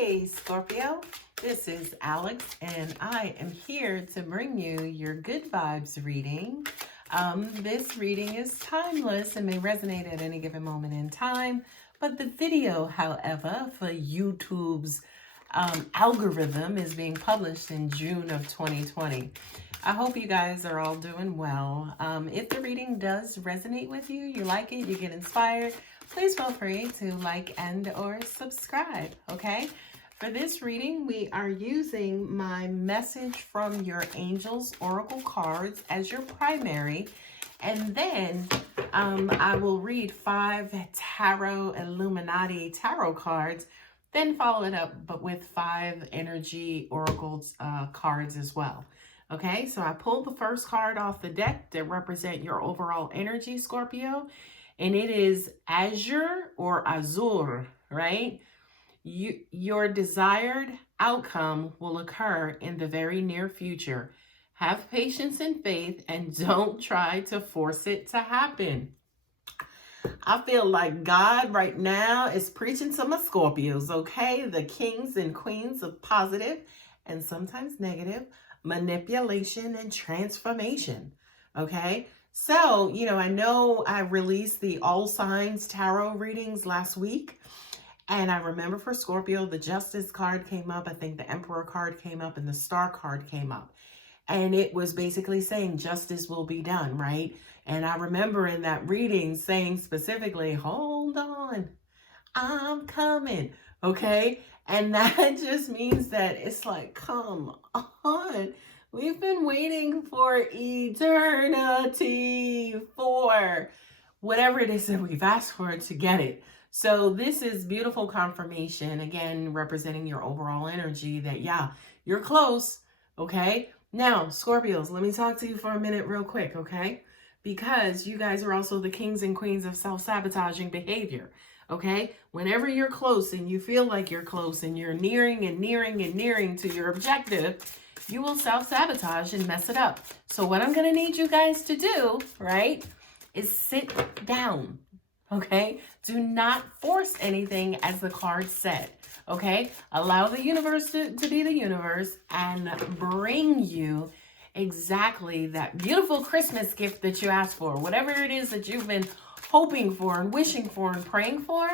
Hey Scorpio, this is Alex and I am here to bring you your good vibes reading. This reading is timeless and may resonate at any given moment in time, but the video, however, for YouTube's algorithm is being published in June of 2020. I hope you guys are all doing well. If the reading does resonate with you, you like it, you get inspired, please feel free to like and or subscribe, okay? For this reading, we are using my Message from Your Angels Oracle cards as your primary. And then I will read 5 Tarot Illuminati tarot cards, then follow it up but with 5 Energy Oracle cards as well. Okay, so I pulled the first card off the deck to represent your overall energy, Scorpio. And it is Azure or Azure, right? Your desired outcome will occur in the very near future. Have patience and faith and don't try to force it to happen. I feel like God right now is preaching to my Scorpios, okay? The kings and queens of positive and sometimes negative manipulation and transformation, okay? So, I know I released the All Signs Tarot readings last week. And I remember for Scorpio, the Justice card came up. I think the Emperor card came up and the Star card came up. And it was basically saying justice will be done, right? And I remember in that reading saying specifically, hold on, I'm coming, okay? And that just means that it's like, come on. We've been waiting for eternity for whatever it is that we've asked for to get it. So this is beautiful confirmation, again, representing your overall energy that, yeah, you're close, okay? Now, Scorpios, let me talk to you for a minute real quick, okay? Because you guys are also the kings and queens of self-sabotaging behavior, okay? Whenever you're close and you feel like you're close and you're nearing and nearing and nearing to your objective, you will self-sabotage and mess it up. So what I'm going to need you guys to do, right, is sit down, okay? Do not force anything as the card said, okay? Allow the universe to be the universe and bring you exactly that beautiful Christmas gift that you asked for. Whatever it is that you've been hoping for and wishing for and praying for,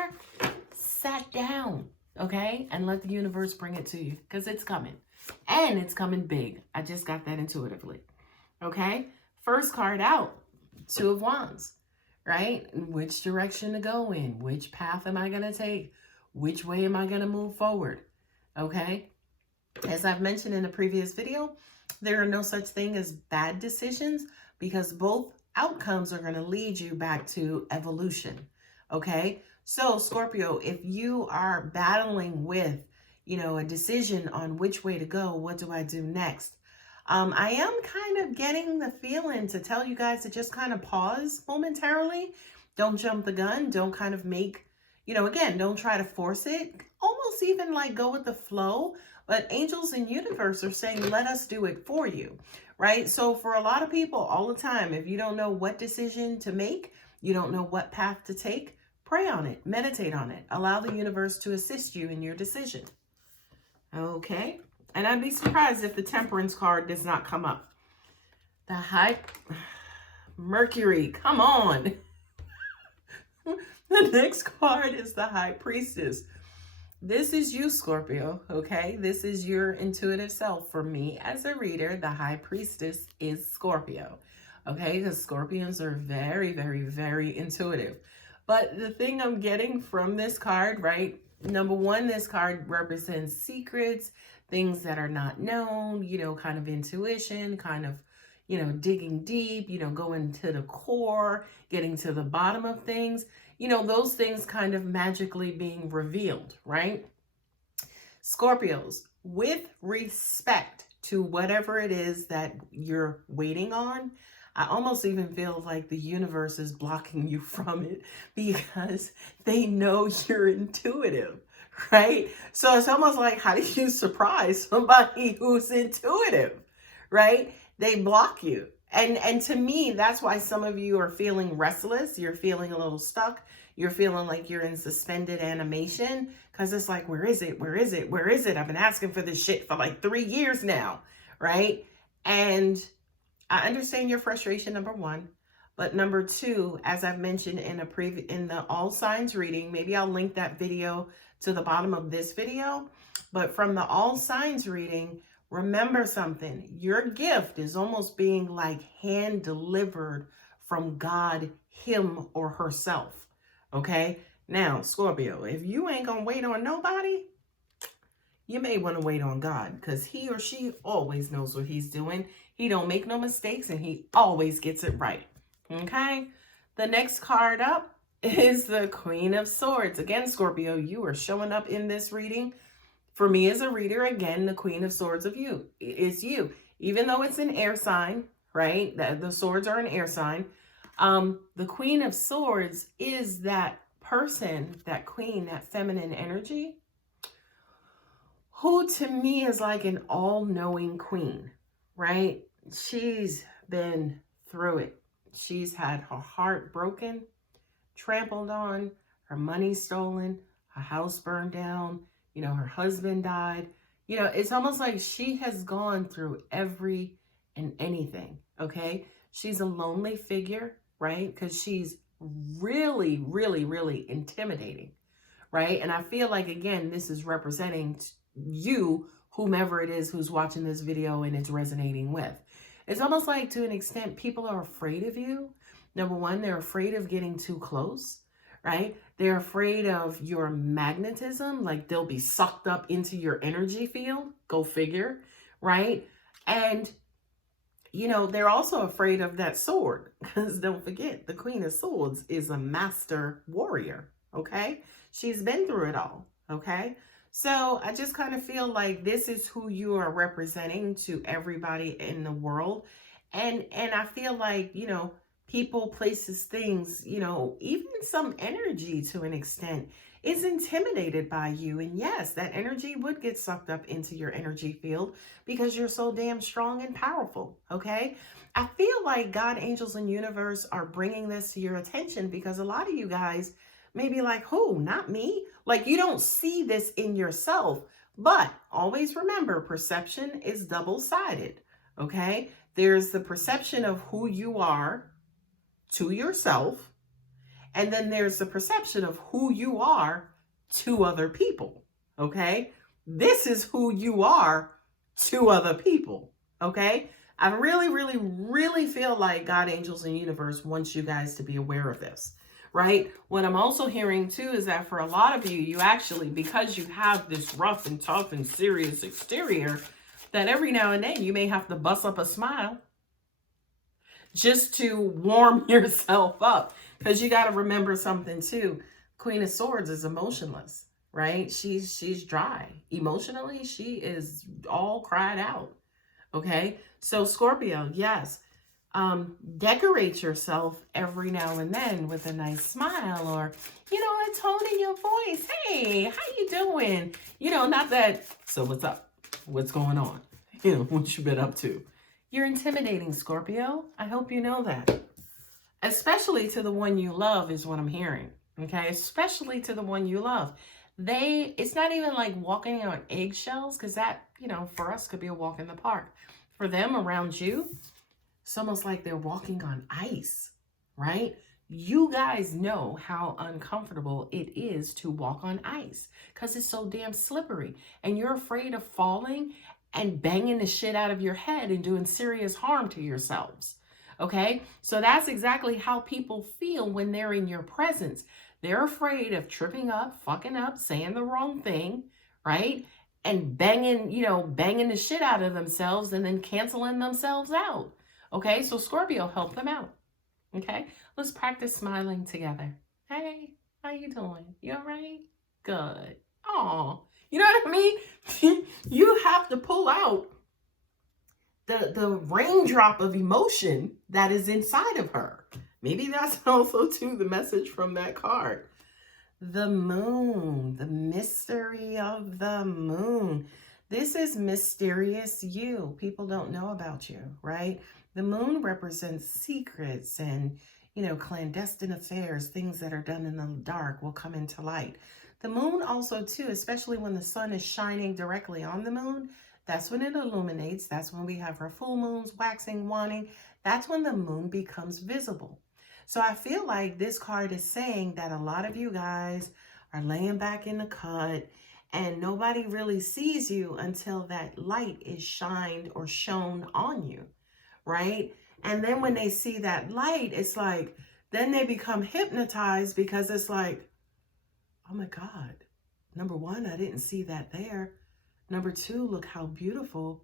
sit down, okay? And let the universe bring it to you because it's coming. And it's coming big. I just got that intuitively. Okay? First card out, 2 of Wands, right? Which direction to go in? Which path am I going to take? Which way am I going to move forward? Okay? As I've mentioned in a previous video, there are no such thing as bad decisions because both outcomes are going to lead you back to evolution. Okay? So, Scorpio, if you are battling with a decision on which way to go, what do I do next? I am kind of getting the feeling to tell you guys to just kind of pause momentarily. Don't jump the gun. Don't kind of make, again, don't try to force it. Almost even like go with the flow. But angels and universe are saying, let us do it for you, right? So for a lot of people all the time, if you don't know what decision to make, you don't know what path to take, pray on it, meditate on it. Allow the universe to assist you in your decision. Okay, and I'd be surprised if the Temperance card does not come up. The High Mercury, come on. The next card is the High Priestess. This is you, Scorpio, okay? This is your intuitive self. For me as a reader, the High Priestess is Scorpio, okay? Because Scorpions are very, very, very intuitive. But the thing I'm getting from this card, right? Number one, this card represents secrets, things that are not known, kind of intuition, kind of, digging deep, going to the core, getting to the bottom of things, those things kind of magically being revealed, right? Scorpios, with respect to whatever it is that you're waiting on, I almost even feel like the universe is blocking you from it because they know you're intuitive, right? So it's almost like, how do you surprise somebody who's intuitive, right? They block you. And to me, that's why some of you are feeling restless. You're feeling a little stuck. You're feeling like you're in suspended animation because it's like, where is it? Where is it? Where is it? I've been asking for this shit for like 3 years now, right? And I understand your frustration, number one. But number two, as I've mentioned in in the all signs reading, maybe I'll link that video to the bottom of this video. But from the all signs reading, remember something. Your gift is almost being like hand delivered from God, him or herself. Okay? Now, Scorpio, if you ain't gonna wait on nobody, you may want to wait on God, because he or she always knows what he's doing. He don't make no mistakes, and he always gets it right. Okay? The next card up is the Queen of Swords. Again, Scorpio, you are showing up in this reading. For me as a reader, again, the Queen of Swords is you. Even though it's an air sign, right? The swords are an air sign. The Queen of Swords is that person, that queen, that feminine energy, who to me is like an all-knowing queen, right? She's been through it. She's had her heart broken, trampled on, her money stolen, her house burned down, you know, her husband died. You know, it's almost like she has gone through every and anything, okay? She's a lonely figure, right? Because she's really, really, really intimidating, right? And I feel like, again, this is representing you, whomever it is who's watching this video and it's resonating with. It's almost like, to an extent, people are afraid of you. Number one, they're afraid of getting too close, right? They're afraid of your magnetism, like they'll be sucked up into your energy field. Go figure, right? And, you know, they're also afraid of that sword, because don't forget, the Queen of Swords is a master warrior, okay? She's been through it all, okay? So I just kind of feel like this is who you are representing to everybody in the world. And I feel like, you know, people, places, things, you know, even some energy to an extent is intimidated by you. And yes, that energy would get sucked up into your energy field because you're so damn strong and powerful, okay? I feel like God, angels, and universe are bringing this to your attention because a lot of you guys may be like, who? Not me? Like, you don't see this in yourself. But always remember, perception is double-sided, okay? There's the perception of who you are to yourself, and then there's the perception of who you are to other people, okay? This is who you are to other people, okay? I really, really, really feel like God, angels, and universe wants you guys to be aware of this, right? What I'm also hearing too is that for a lot of you, you actually, because you have this rough and tough and serious exterior, that every now and then you may have to bust up a smile just to warm yourself up. Because you got to remember something too. Queen of Swords is emotionless, right? She's dry. Emotionally, she is all cried out. Okay? So Scorpio, yes. Decorate yourself every now and then with a nice smile, or, you know, a tone in your voice. Hey, how you doing? You know, not that, so what's up? What's going on? You know, what you been up to? You're intimidating, Scorpio. I hope you know that. Especially to the one you love is what I'm hearing. Okay? Especially to the one you love. It's not even like walking on eggshells, because that, you know, for us could be a walk in the park. For them around you, it's almost like they're walking on ice, right? You guys know how uncomfortable it is to walk on ice because it's so damn slippery, and you're afraid of falling and banging the shit out of your head and doing serious harm to yourselves. Okay? So that's exactly how people feel when they're in your presence. They're afraid of tripping up, fucking up, saying the wrong thing, right? And banging the shit out of themselves and then canceling themselves out. Okay? So Scorpio, help them out. Okay? Let's practice smiling together. Hey, how you doing? You all right? Good. Aw. You know what I mean? You have to pull out the raindrop of emotion that is inside of her. Maybe that's also, too, the message from that card. The moon, the mystery of the moon. This is mysterious you. People don't know about you, right? The moon represents secrets and, clandestine affairs, things that are done in the dark will come into light. The moon also too, especially when the sun is shining directly on the moon, that's when it illuminates. That's when we have our full moons, waxing, waning. That's when the moon becomes visible. So I feel like this card is saying that a lot of you guys are laying back in the cut and nobody really sees you until that light is shined or shone on you, right? And then when they see that light, it's like, then they become hypnotized because it's like, oh my God, number one, I didn't see that there. Number two, look how beautiful.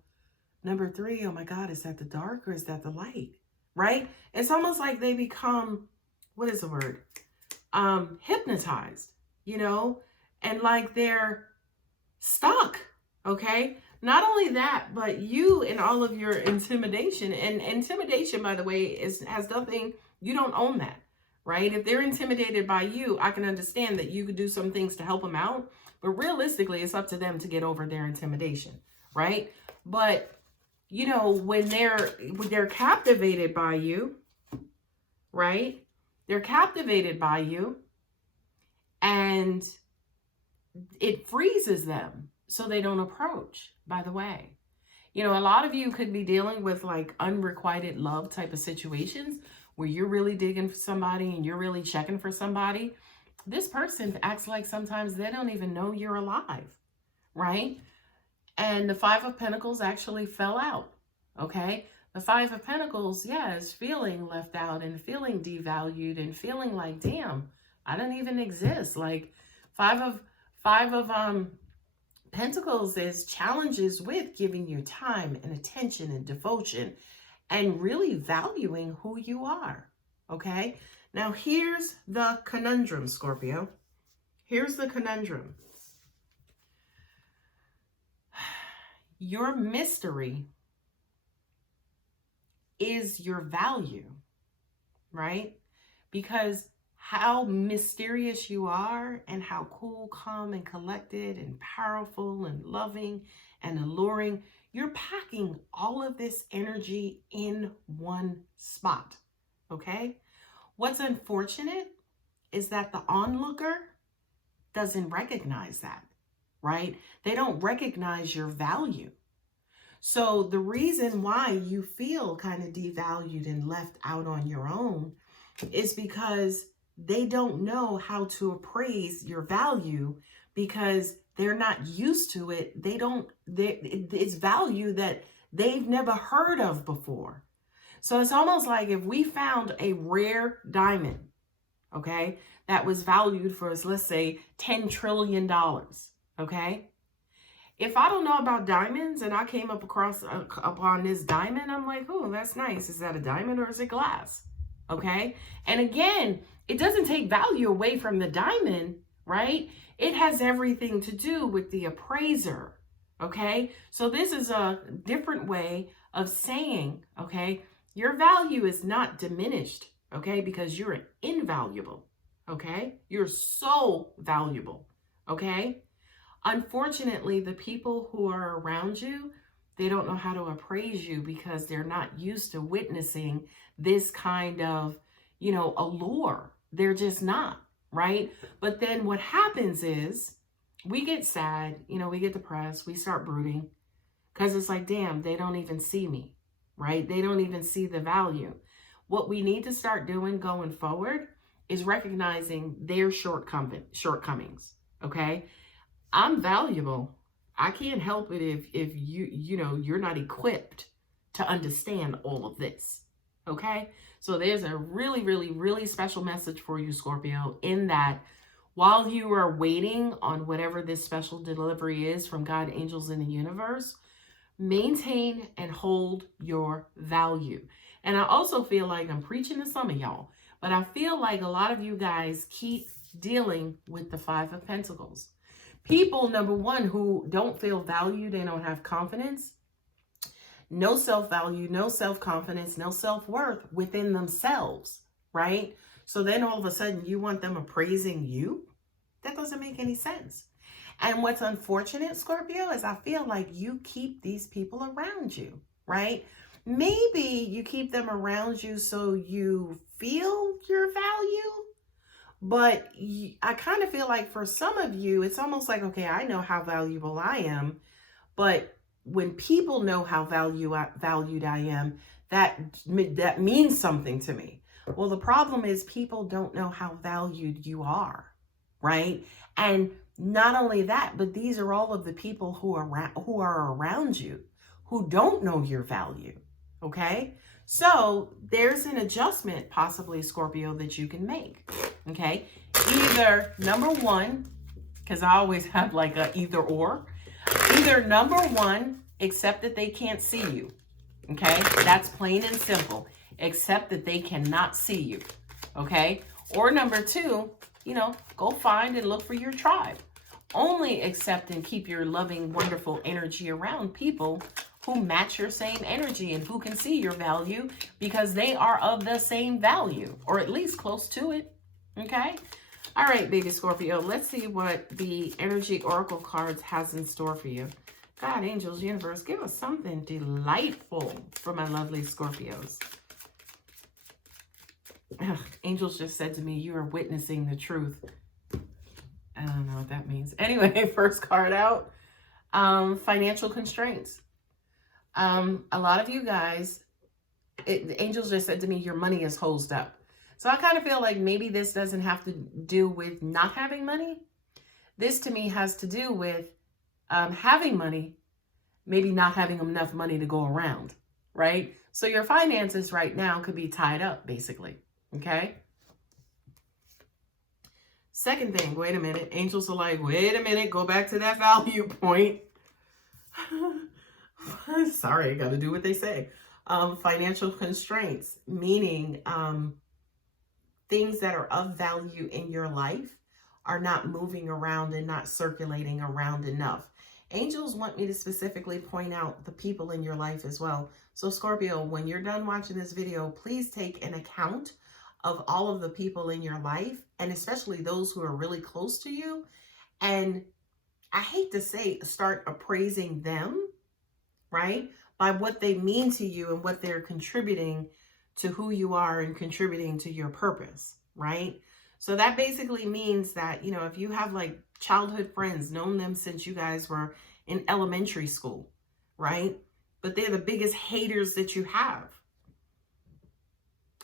Number three, oh my God, is that the dark or is that the light, right? It's almost like they become, what is the word? Hypnotized, and like they're stuck, okay? Not only that, but you and all of your intimidation, and intimidation, by the way, has nothing, you don't own that, right? If they're intimidated by you, I can understand that you could do some things to help them out, but realistically, it's up to them to get over their intimidation, right? But, when they're captivated by you, right? They're captivated by you, and it freezes them so they don't approach, by the way. A lot of you could be dealing with like unrequited love type of situations where you're really digging for somebody and you're really checking for somebody. This person acts like sometimes they don't even know you're alive, right? And the Five of Pentacles actually fell out, okay? The Five of Pentacles, is feeling left out and feeling devalued and feeling like, damn, I don't even exist. Like Five of Pentacles is challenges with giving your time and attention and devotion and really valuing who you are, okay? Now, here's the conundrum, Scorpio. Here's the conundrum. Your mystery is your value, right? Because how mysterious you are and how cool, calm, and collected and powerful and loving and alluring, you're packing all of this energy in one spot, okay? What's unfortunate is that the onlooker doesn't recognize that, right? They don't recognize your value. So the reason why you feel kind of devalued and left out on your own is because they don't know how to appraise your value because they're not used to it. It's value that they've never heard of before. So it's almost like if we found a rare diamond, okay, that was valued for, let's say, $10 trillion, okay? If I don't know about diamonds and I came upon this diamond, I'm like, oh, that's nice. Is that a diamond or is it glass? Okay. And again, it doesn't take value away from the diamond, right? It has everything to do with the appraiser. Okay. So this is a different way of saying, okay, your value is not diminished, okay, because you're invaluable. Okay. You're so valuable. Okay. Unfortunately, the people who are around you, they don't know how to appraise you because they're not used to witnessing this kind of, allure. They're just not, right? But then what happens is we get sad, we get depressed, we start brooding because it's like, damn, they don't even see me, right? They don't even see the value. What we need to start doing going forward is recognizing their shortcomings, okay? I'm valuable. I can't help it if you're not equipped to understand all of this. Okay? So there's a really, really, really special message for you, Scorpio, in that while you are waiting on whatever this special delivery is from God, angels, in the universe, maintain and hold your value. And I also feel like I'm preaching to some of y'all, but I feel like a lot of you guys keep dealing with the Five of Pentacles. People, number one, who don't feel valued, they don't have confidence, no self-value, no self-confidence, no self-worth within themselves, right? So then all of a sudden you want them appraising you? That doesn't make any sense. And what's unfortunate, Scorpio, is I feel like you keep these people around you, right? Maybe you keep them around you so you feel your value. But I kind of feel like for some of you, it's almost like, okay, I know how valuable I am. But when people know how valued I am, that means something to me. Well, the problem is people don't know how valued you are, right? And not only that, but these are all of the people who are around you who don't know your value, okay? So there's an adjustment, possibly, Scorpio, that you can make, okay? Either number one, because I always have like a either or. Either number one, accept that they can't see you. Okay, that's plain and simple. Accept that they cannot see you. Okay, or number two, go find and look for your tribe. Only accept and keep your loving, wonderful energy around people who match your same energy and who can see your value because they are of the same value, or at least close to it. Okay. All right, baby Scorpio, let's see what the Energy Oracle cards has in store for you. God, angels, universe, give us something delightful for my lovely Scorpios. Ugh, angels just said to me, you are witnessing the truth. I don't know what that means. Anyway, first card out, financial constraints. A lot of you guys, angels just said to me, your money is hosed up. So I kind of feel like maybe this doesn't have to do with not having money. This to me has to do with having money, maybe not having enough money to go around, right? So your finances right now could be tied up, basically, okay? Second thing, wait a minute. Angels are like, wait a minute, go back to that value point. Sorry, I got to do what they say. Financial constraints, meaning things that are of value in your life are not moving around and not circulating around enough. Angels want me to specifically point out the people in your life as well. So Scorpio, when you're done watching this video, please take an account of all of the people in your life, and especially those who are really close to you. And I hate to say, start appraising them, right? By what they mean to you and what they're contributing to who you are and contributing to your purpose, right? So that basically means that, if you have like childhood friends, known them since you guys were in elementary school, right? But they're the biggest haters that you have.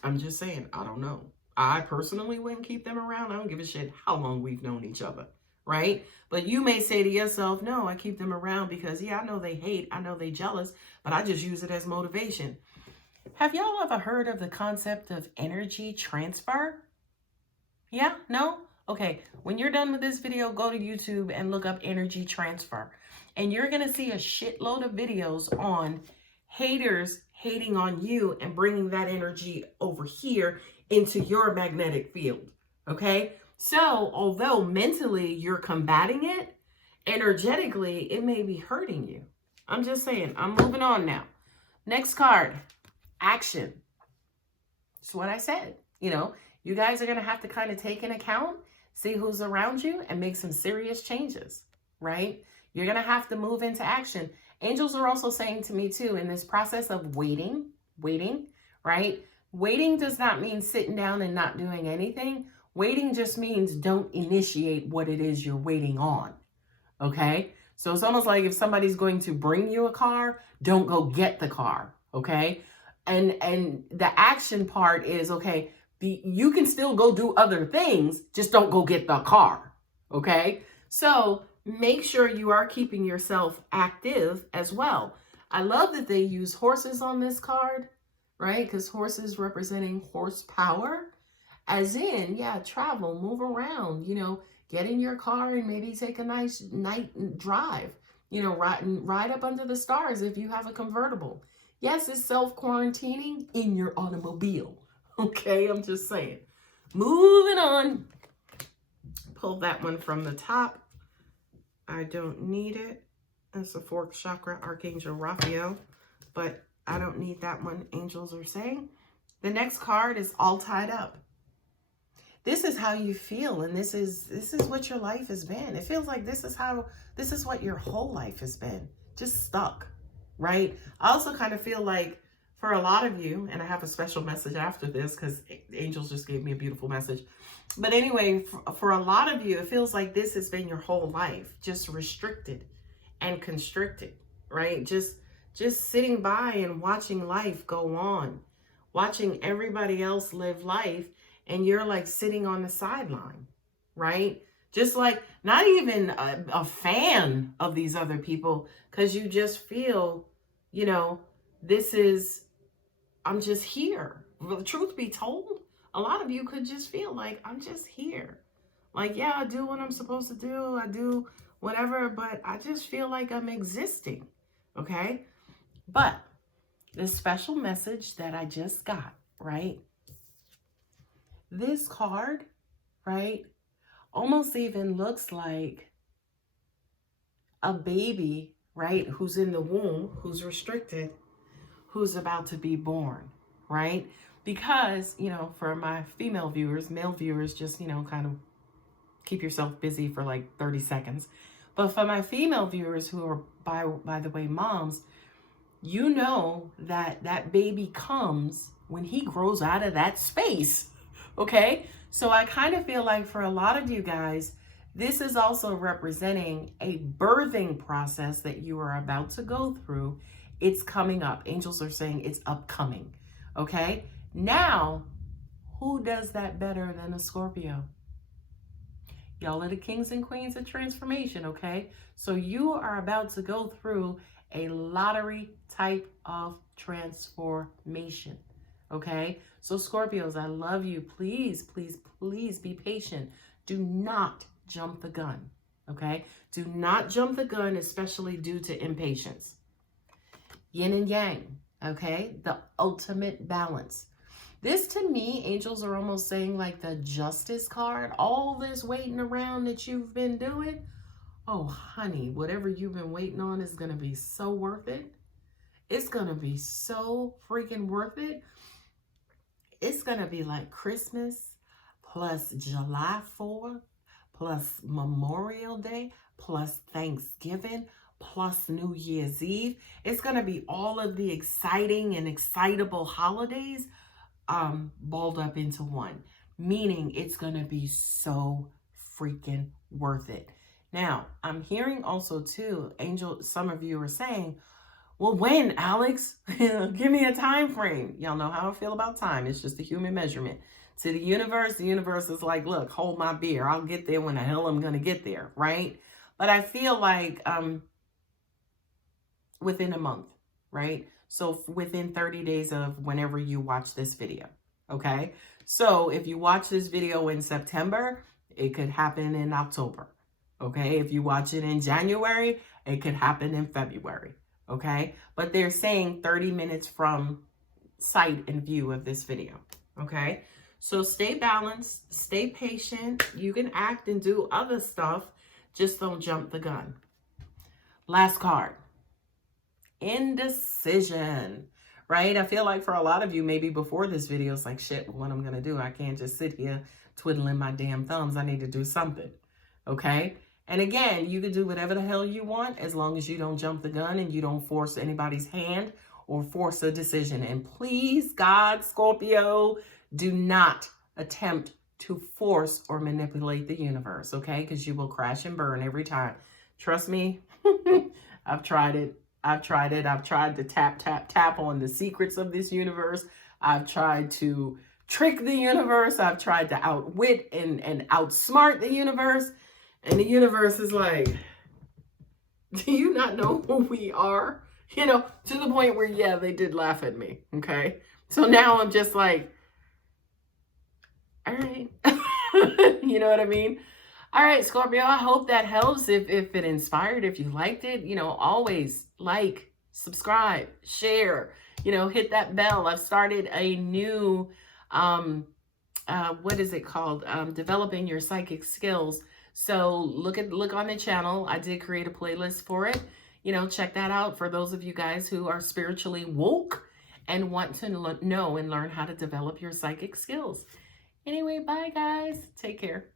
I'm just saying, I don't know. I personally wouldn't keep them around. I don't give a shit how long we've known each other, right? But you may say to yourself, no, I keep them around because, yeah, I know they hate, I know they jealous, but I just use it as motivation. Have y'all ever heard of the concept of energy transfer? Yeah? No? Okay. When you're done with this video, go to YouTube and look up energy transfer. And you're going to see a shitload of videos on haters hating on you and bringing that energy over here into your magnetic field. Okay? So, although mentally you're combating it, energetically, it may be hurting you. I'm just saying. I'm moving on now. Next card. Action. That's what I said. You guys are going to have to kind of take an account, see who's around you, and make some serious changes, right? You're going to have to move into action. Angels are also saying to me too, in this process of waiting, right? Waiting does not mean sitting down and not doing anything. Waiting just means don't initiate what it is you're waiting on, okay? So it's almost like if somebody's going to bring you a car, don't go get the car, okay? And the action part is, okay, you can still go do other things, just don't go get the car, okay? So make sure you are keeping yourself active as well. I love that they use horses on this card, right? Because horses representing horsepower, as in, yeah, travel, move around, get in your car and maybe take a nice night drive, ride up under the stars if you have a convertible. Yes, it's self-quarantining in your automobile. Okay, I'm just saying. Moving on. Pull that one from the top. I don't need it. That's the fourth chakra, Archangel Raphael. But I don't need that one, angels are saying. The next card is all tied up. This is how you feel, and this is what your life has been. It feels like this is what your whole life has been. Just stuck. Right? I also kind of feel like For a lot of you, and I have a special message after this because angels just gave me a beautiful message. But anyway, for a lot of you, it feels like this has been your whole life, just restricted and constricted, right? Just sitting by and watching life go on, watching everybody else live life, and you're like sitting on the sideline, right? Just like not even a fan of these other people, because you just feel, you know, this is, I'm just here. Well, truth be told, a lot of you could just feel like, I'm just here. Like, yeah, I do what I'm supposed to do. I do whatever, but I just feel like I'm existing. Okay? But this special message that I just got, right? This card, right, almost even looks like a baby, right, who's in the womb, who's restricted, who's about to be born, right? Because, you know, for my female viewers, male viewers, just, you know, kind of keep yourself busy for like 30 seconds. But for my female viewers who are, by the way, moms, you know that that baby comes when he grows out of that space, okay? So I kind of feel like for a lot of you guys, this is also representing a birthing process that you are about to go through. It's coming up. Angels are saying it's upcoming, okay? Now, who does that better than a Scorpio? Y'all are the kings and queens of transformation, okay? So you are about to go through a lottery type of transformation, okay? So Scorpios, I love you. Please, please, please be patient. Do not jump the gun, okay? Do not jump the gun, especially due to impatience. Yin and yang, okay? The ultimate balance. This, to me, angels are almost saying like the justice card. All this waiting around that you've been doing, oh, honey, whatever you've been waiting on is going to be so worth it. It's going to be so freaking worth it. It's going to be like Christmas plus July 4th plus Memorial Day plus Thanksgiving plus New Year's Eve. It's going to be all of the exciting and excitable holidays balled up into one, meaning it's going to be so freaking worth it. Now, I'm hearing also too, Angel, some of you are saying, well, when, Alex? Give me a time frame. Y'all know how I feel about time. It's just a human measurement. To the universe is like, look, hold my beer. I'll get there when the hell I'm going to get there, right? But I feel like within a month, right? So within 30 days of whenever you watch this video, okay? So if you watch this video in September, it could happen in October, okay? If you watch it in January, it could happen in February, okay? But they're saying 30 minutes from sight and view of this video, okay? So stay balanced, stay patient. You can act and do other stuff, just don't jump the gun. Last card. Indecision, right? I feel like for a lot of you, maybe before this video, it's like, shit, what I'm going to do? I can't just sit here twiddling my damn thumbs. I need to do something, okay? And again, you can do whatever the hell you want as long as you don't jump the gun and you don't force anybody's hand or force a decision. And please, God, Scorpio, do not attempt to force or manipulate the universe, okay? Because you will crash and burn every time. Trust me, I've tried it. I've tried to tap on the secrets of this universe. I've tried to trick the universe. I've tried to outwit and outsmart the universe. And the universe is like, do you not know who we are? You know, to the point where, yeah, they did laugh at me. Okay. So now I'm just like, all right. You know what I mean? All right, Scorpio, I hope that helps. If it inspired, if you liked it, you know, always like, subscribe, share, you know, hit that bell. I've started a new, what is it called? Developing your psychic skills. So look on the channel. I did create a playlist for it. You know, check that out for those of you guys who are spiritually woke and want to know and learn how to develop your psychic skills. Anyway, bye guys. Take care.